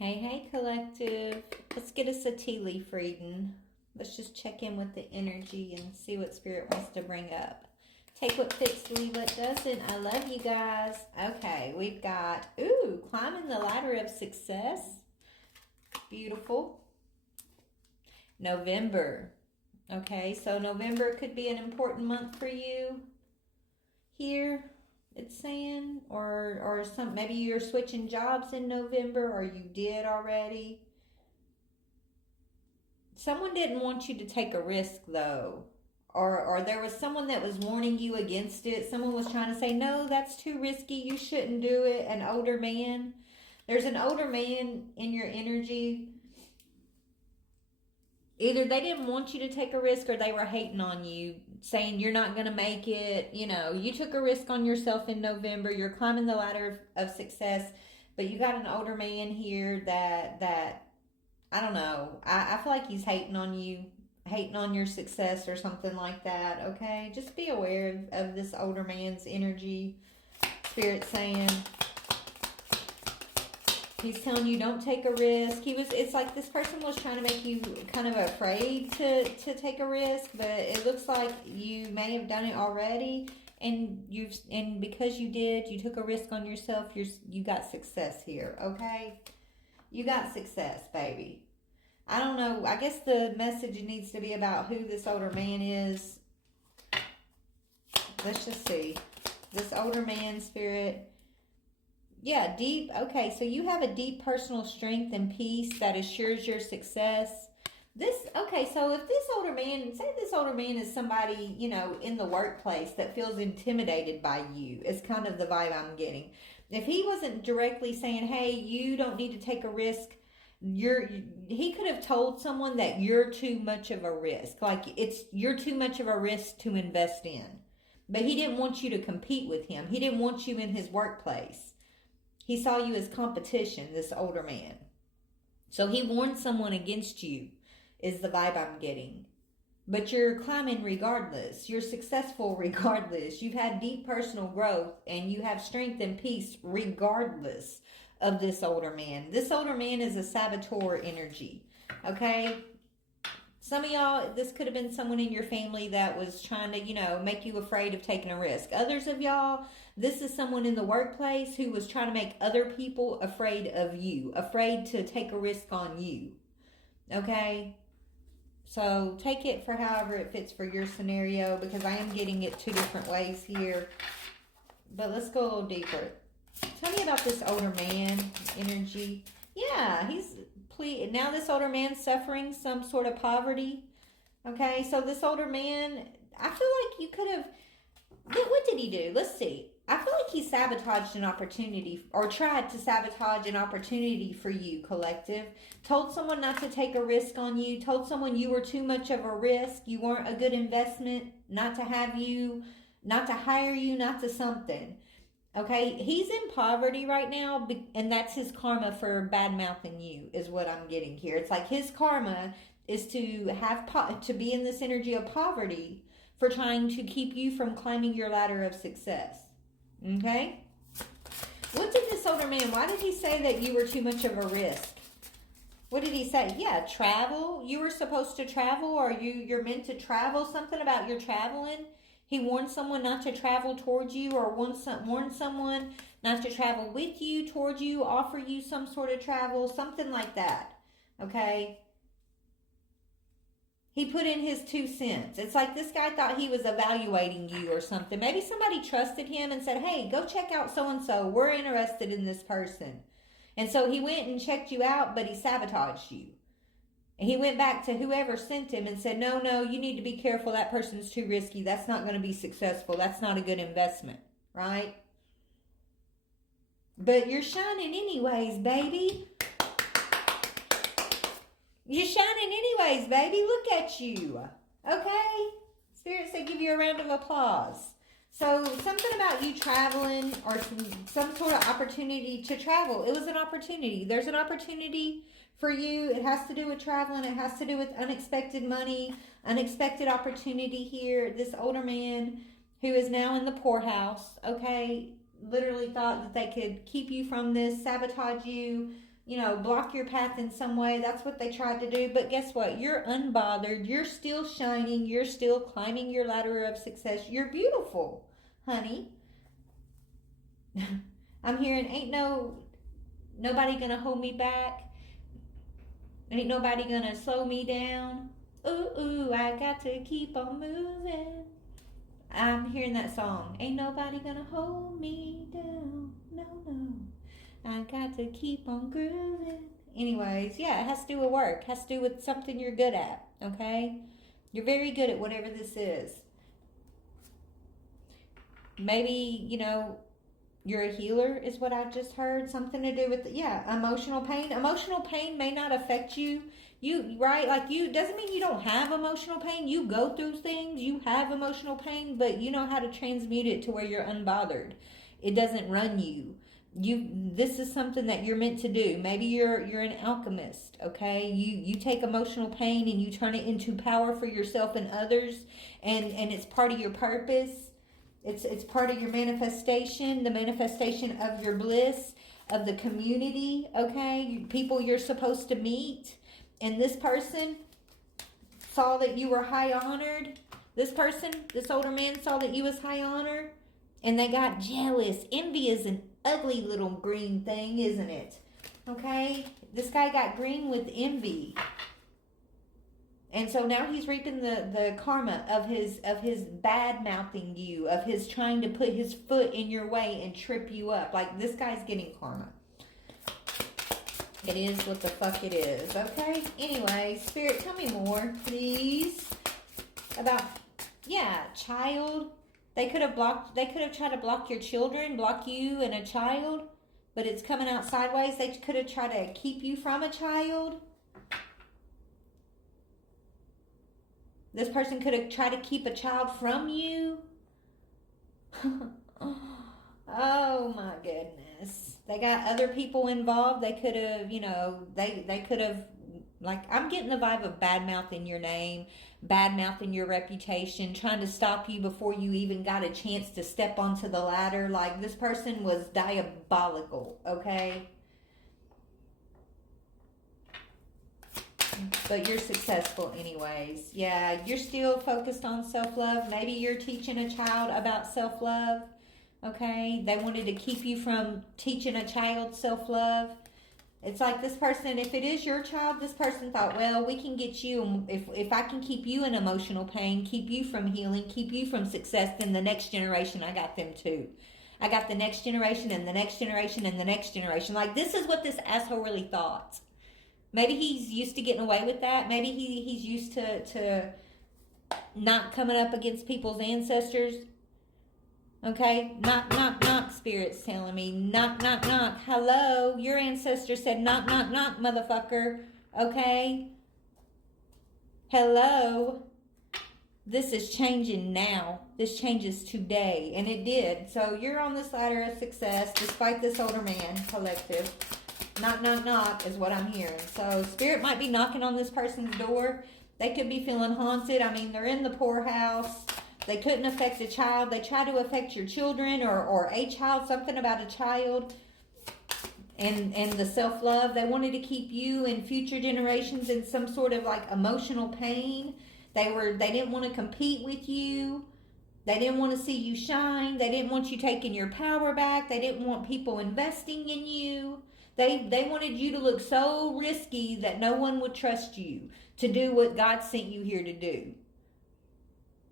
Hey, hey, collective. Let's get us a tea leaf reading. Let's just check in with the energy and see what spirit wants to bring up. Take what fits, leave what doesn't. I love you guys. Okay, we've got, climbing the ladder of success. Beautiful. November. Okay, so November could be an important month for you here, it's saying, or some, maybe you're switching jobs in November, or you did already. Someone didn't want you to take a risk though, or there was someone that was warning you against it. Someone was trying to say, no, that's too risky, you shouldn't do it. An older man. There's an older man in your energy. Either they didn't want you to take a risk, or they were hating on you, saying you're not going to make it. You know, you took a risk on yourself in November. You're climbing the ladder of success, but you got an older man here that I don't know. I feel like he's hating on you, hating on your success or something like that. Okay, just be aware of this older man's energy. Spirit saying, he's telling you don't take a risk. It's like this person was trying to make you kind of afraid to take a risk, but it looks like you may have done it already, and because you did, you took a risk on yourself. You got success here, okay? You got success, baby. I don't know. I guess the message needs to be about who this older man is. Let's just see. This older man, spirit. Yeah, deep. Okay, so you have a deep personal strength and peace that assures your success. So if this older man, say this older man is somebody, in the workplace that feels intimidated by you, is kind of the vibe I'm getting. If he wasn't directly saying, hey, you don't need to take a risk, he could have told someone that you're too much of a risk. Like you're too much of a risk to invest in. But he didn't want you to compete with him. He didn't want you in his workplace. He saw you as competition, this older man. So he warned someone against you, is the vibe I'm getting. But you're climbing regardless. You're successful regardless. You've had deep personal growth, and you have strength and peace regardless of this older man. This older man is a saboteur energy, okay? Some of y'all, this could have been someone in your family that was trying to, make you afraid of taking a risk. Others of y'all, this is someone in the workplace who was trying to make other people afraid of you, afraid to take a risk on you. Okay? So take it for however it fits for your scenario, because I am getting it two different ways here. But let's go a little deeper. Tell me about this older man energy. Yeah, now this older man's suffering some sort of poverty. Okay, so this older man, I feel like you could have, what did he do? Let's see. I feel like he sabotaged an opportunity, or tried to sabotage an opportunity for you, collective. Told someone not to take a risk on you. Told someone you were too much of a risk. You weren't a good investment. Not to have you, not to hire you, not to something. Okay, he's in poverty right now, and that's his karma for bad mouthing you, is what I'm getting here. It's like his karma is to to be in this energy of poverty for trying to keep you from climbing your ladder of success. Okay? What did this older man, why did he say that you were too much of a risk? What did he say? Yeah, travel. You were supposed to travel, or you're meant to travel. Something about your traveling. He warned someone not to travel towards you, or warned someone not to travel with you, towards you, offer you some sort of travel, something like that. Okay? He put in his 2 cents. It's like this guy thought he was evaluating you or something. Maybe somebody trusted him and said, hey, go check out so-and-so. We're interested in this person. And so he went and checked you out, but he sabotaged you. And he went back to whoever sent him and said, no, you need to be careful. That person's too risky. That's not going to be successful. That's not a good investment, right? But you're shining anyways, baby. You're shining anyways, baby. Look at you. Okay? Spirit said give you a round of applause. So something about you traveling, or some sort of opportunity to travel. It was an opportunity. There's an opportunity for you. It has to do with traveling. It has to do with unexpected money, unexpected opportunity here. This older man who is now in the poorhouse, okay, literally thought that they could keep you from this, sabotage you, block your path in some way. That's what they tried to do. But guess what? You're unbothered. You're still shining. You're still climbing your ladder of success. You're beautiful, honey. I'm hearing ain't nobody gonna hold me back. Ain't nobody gonna slow me down. Ooh, I got to keep on moving. I'm hearing that song. Ain't nobody gonna hold me down. No. I got to keep on grooving. Anyways, yeah, it has to do with work. It has to do with something you're good at, okay? You're very good at whatever this is. Maybe, you're a healer is what I just heard. Something to do with, emotional pain. Emotional pain may not affect you. Right? Doesn't mean you don't have emotional pain. You go through things. You have emotional pain, but you know how to transmute it to where you're unbothered. It doesn't run you. This is something that you're meant to do. Maybe you're an alchemist, okay? You take emotional pain and you turn it into power for yourself and others, and it's part of your purpose. It's part of your manifestation, the manifestation of your bliss, of the community, okay? People you're supposed to meet. And this person saw that you were high honored. This older man saw that you was high honored, and they got jealous. Envy is an ugly little green thing, isn't it? Okay? This guy got green with envy. And so now he's reaping the karma of his bad mouthing you, of his trying to put his foot in your way and trip you up. Like, this guy's getting karma. It is what the fuck it is, okay? Anyway, Spirit, tell me more, please. About, child. They could have tried to block your children, block you and a child, but it's coming out sideways. They could have tried to keep you from a child. This person could have tried to keep a child from you. Oh my goodness. They got other people involved. They could have, they could have, I'm getting the vibe of bad-mouthing your name, bad-mouthing your reputation, trying to stop you before you even got a chance to step onto the ladder. Like, this person was diabolical, okay? But you're successful anyways. Yeah, you're still focused on self-love. Maybe you're teaching a child about self-love. Okay, they wanted to keep you from teaching a child self-love. It's like this person, if it is your child, this person thought, well, we can get you, if I can keep you in emotional pain, keep you from healing, keep you from success, then the next generation, I got them too. I got the next generation and the next generation and the next generation. Like, this is what this asshole really thought. Maybe he's used to getting away with that. Maybe he's used to not coming up against people's ancestors. Okay, knock, knock, knock, Spirit's telling me. Knock, knock, knock. Hello, your ancestor said knock, knock, knock, motherfucker. Okay? Hello? This is changing now. This changes today, and it did. So you're on this ladder of success despite this older man collective. Knock, knock, knock is what I'm hearing. So Spirit might be knocking on this person's door. They could be feeling haunted. I mean, they're in the poorhouse. They couldn't affect a child. They try to affect your children or a child, something about a child. And the self-love. They wanted to keep you and future generations in some sort of like emotional pain. They didn't want to compete with you. They didn't want to see you shine. They didn't want you taking your power back. They didn't want people investing in you. They wanted you to look so risky that no one would trust you to do what God sent you here to do.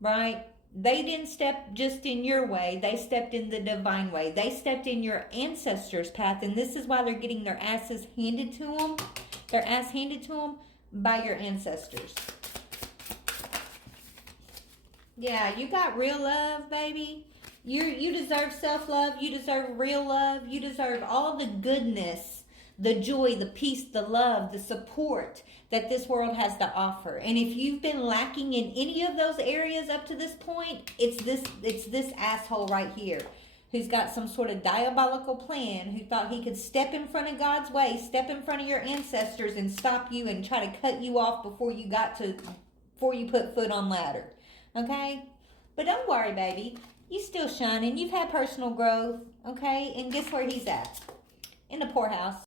Right? They didn't step just in your way. They stepped in the divine way. They stepped in your ancestors' path, and this is why they're getting their asses handed to them. Their ass handed to them by your ancestors. Yeah, you got real love, baby. You deserve self-love. You deserve real love. You deserve all the goodness, the joy, the peace, the love, the support that this world has to offer. And if you've been lacking in any of those areas up to this point, it's this asshole right here who's got some sort of diabolical plan, who thought he could step in front of God's way, step in front of your ancestors and stop you and try to cut you off before you put foot on ladder. Okay? But don't worry, baby. You still shining. You've had personal growth. Okay? And guess where he's at? In the poorhouse.